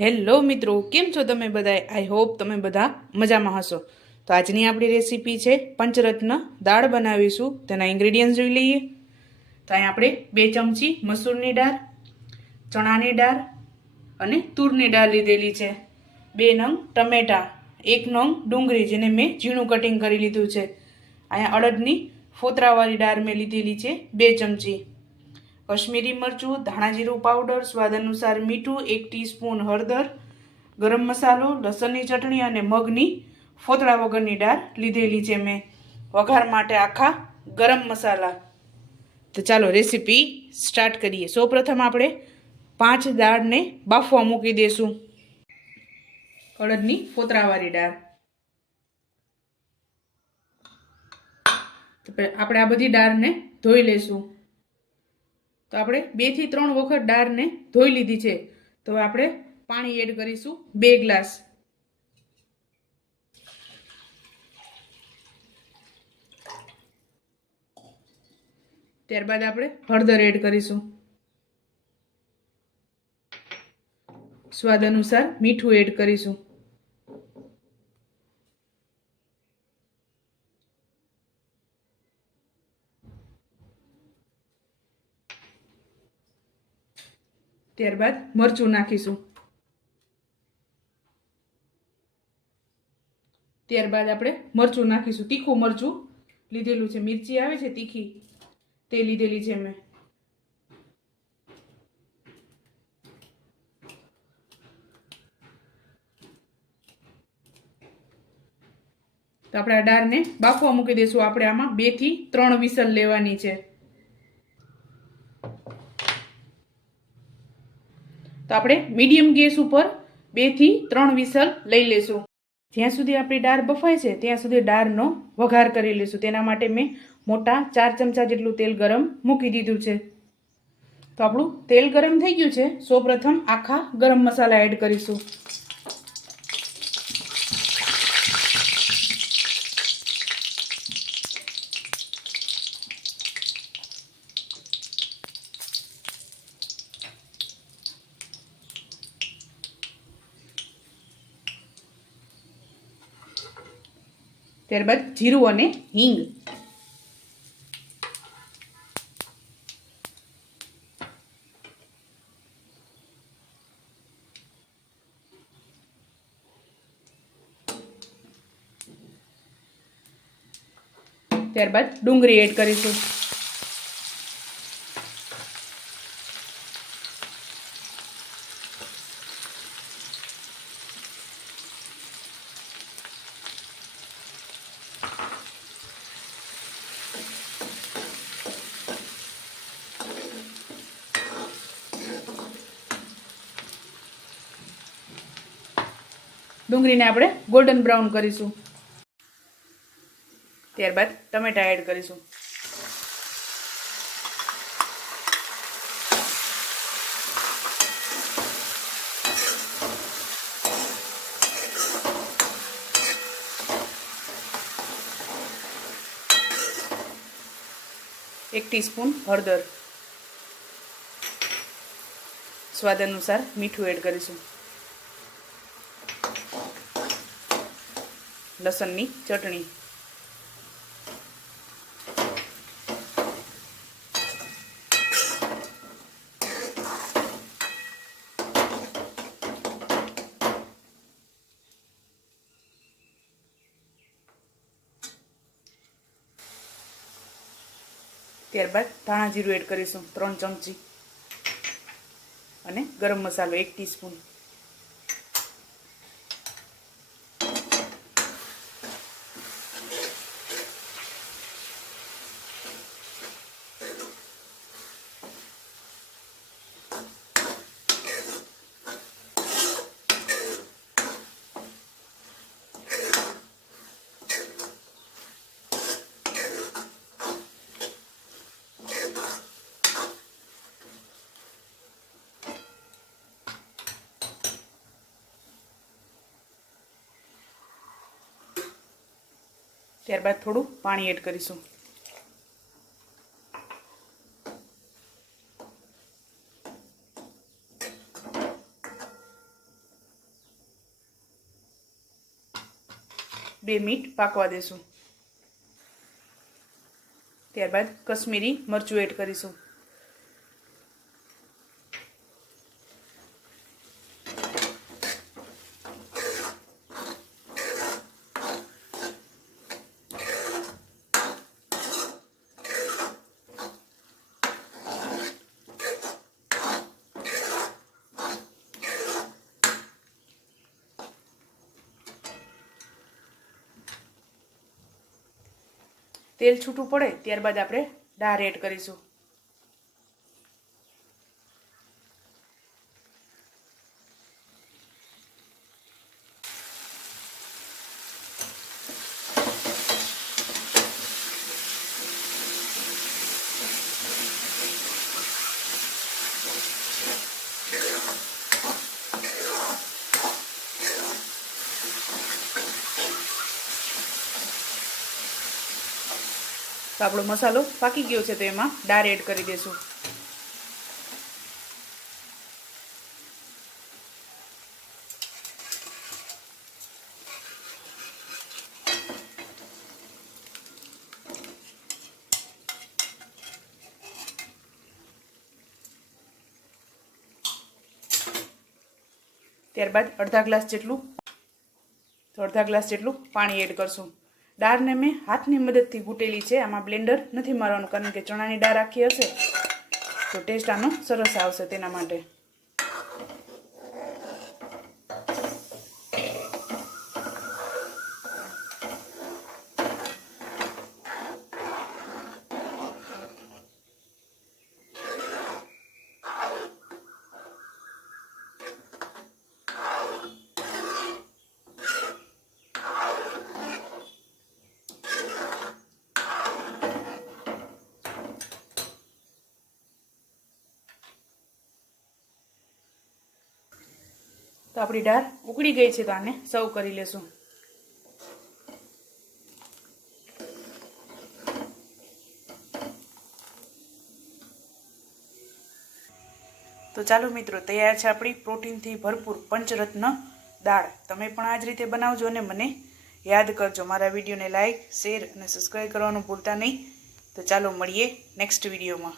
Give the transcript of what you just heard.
Hello મિત્રો, કેમ છો તમે બધા આઈ હોપ તમે બધા મજામાં હશો. તો આજની આપણી રેસીપી છે પંચરત્ન દાળ બનાવીશું. તેના ઇન્ગ્રેડિયન્ટ જોઈ લઈએ. તો અહીં આપણે બે ચમચી મસૂરની દાળ, ચણાની દાળ અને તુરની દાળ લીધેલી છે. બે નંગ ટમેટા, એક નંગ ડુંગળી, જેને મેં ઝીણું કટિંગ કરી લીધું છે. અહીંયા અડદની ફોતરાવાળી દાળ મેં લીધેલી છે, બે ચમચી. કશ્મીરી મરચું, ધાણા જીરું પાવડર, સ્વાદ અનુસાર મીઠું, એક ટીસ્પૂન હળદર, ગરમ મસાલો, લસણની ચટણી અને મગની ફોતળા વગરની દાળ લીધેલી છે મેં. વઘાર માટે આખા ગરમ મસાલા. તો ચાલો રેસીપી સ્ટાર્ટ કરીએ. સૌપ્રથમ આપણે પાંચ દાળને બાફવા મૂકી દઈશું અડદની ફોતરાવાળી દાળ. આપણે આ બધી દાળને ધોઈ લેશું. તો આપણે બેથી ત્રણ વખત દાળને ધોઈ લીધી છે. તો આપણે પાણી એડ કરીશું બે ગ્લાસ. ત્યારબાદ આપણે હળદર એડ કરીશું. સ્વાદ અનુસાર મીઠું એડ કરીશું. ત્યારબાદ મરચું નાખીશું. ત્યારબાદ આપણે મરચું નાખીશું. તીખું મરચું લીધેલું છે. મિરચી આવે છે તીખી, તે લીધેલી છે મેં. તો આપણે આ દાળને બાફવા મૂકી દઈશું. આપણે આમાં બેથી ત્રણ વિસલ લેવાની છે. તો આપણે મીડિયમ ગેસ ઉપર બેથી ત્રણ વિસલ લઈ લેશું. જ્યાં સુધી આપણી દાળ બફાય છે, ત્યાં સુધી દાળનો વઘાર કરી લેશું. તેના માટે મેં મોટા ચાર ચમચા જેટલું તેલ ગરમ મૂકી દીધું છે. તો આપણું તેલ ગરમ થઈ ગયું છે, સૌપ્રથમ આખા ગરમ મસાલા એડ કરીશું. ત્યારબાદ જીરું અને હિંગ. ત્યારબાદ ડુંગળી એડ કરીશું. ડુંગળીને આપણે ગોલ્ડન બ્રાઉન કરીશું. ત્યારબાદ ટમેટા એડ કરીશું. એક ટીસ્પૂન હળદર. સ્વાદ અનુસાર મીઠું એડ કરીશું. લસણની ચટણી. ત્યારબાદ ધાણા જીરું એડ કરીશું ત્રણ ચમચી. અને ગરમ મસાલો એક ટીસ્પૂન. ત્યારબાદ થોડું પાણી એડ કરીશું. બે મિનિટ પાકવા દેશું. ત્યારબાદ કશ્મીરી મરચું એડ કરીશું. તેલ છૂટું પડે ત્યારબાદ આપણે દાળ એડ કરીશું. તો આપણો મસાલો પાકી ગયો છે તો એમાં દાળ એડ કરી દઈશું ત્યારબાદ અડધા ગ્લાસ જેટલું તો અડધા ગ્લાસ જેટલું પાણી એડ કરશું. દાળને મેં હાથની મદદથી કૂટેલી છે. આમાં બ્લેન્ડર નથી મારવાનું, કારણ કે ચણાની દાળ રાખી હશે. તો ટેસ્ટ આનો સરસ આવશે તેના માટે. તો આપણી દાળ ઉકળી ગઈ છે તો આને સર્વ કરી લેશું. તો ચાલો મિત્રો, તૈયાર છે આપણી પ્રોટીનથી ભરપૂર પંચરત્ન દાળ. તમે પણ આ જ રીતે બનાવજો અને મને યાદ કરજો. મારા વિડીયોને લાઇક શેર અને સબસ્ક્રાઈબ કરવાનું ભૂલતા નહીં. તો ચાલો મળીએ નેક્સ્ટ વિડીયોમાં.